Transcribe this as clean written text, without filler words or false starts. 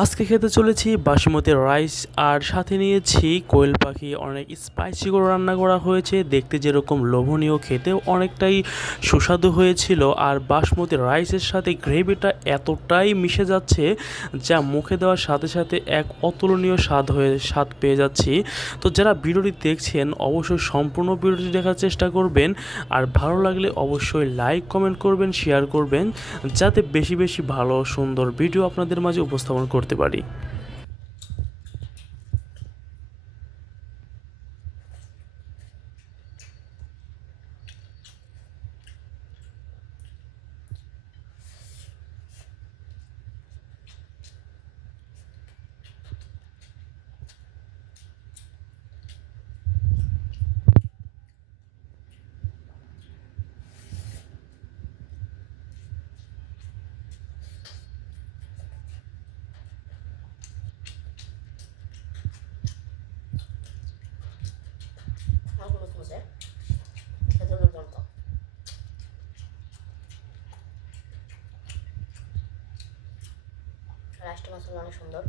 আজকে খেতে চলেছি বাসমতি রাইস আর সাথে নিয়েছি কোয়েল পাখি। অনেক স্পাইসি করে রান্না করা হয়েছে, দেখতে যেরকম লোভনীয় খেতেও অনেকটাই সুস্বাদু হয়েছিল। আর বাসমতি রাইসের সাথে গ্রেভিটা এতটাই মিশে যাচ্ছে যা মুখে দেওয়ার সাথে সাথে এক অতুলনীয় স্বাদ পেয়ে যাচ্ছি। তো যারা ভিডিওটি দেখছেন অবশ্যই সম্পূর্ণ ভিডিওটি দেখার চেষ্টা করবেন, আর ভালো লাগলে অবশ্যই লাইক কমেন্ট করবেন, শেয়ার করবেন, যাতে বেশি বেশি ভালো সুন্দর ভিডিও আপনাদের মাঝে উপস্থাপন করতে পারি। রাষ্ট্র মশলা অনেক সুন্দর।